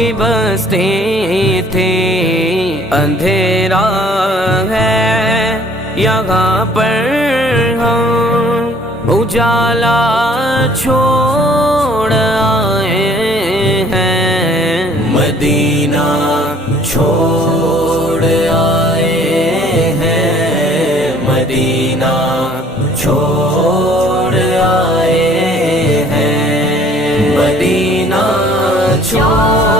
کی بستی تھی، اندھیرا ہے یہاں پر ہم اجالا چھوڑ آئے ہیں، مدینہ چھوڑ آئے ہیں، مدینہ چھوڑ آئے ہیں، مدینہ چھوڑ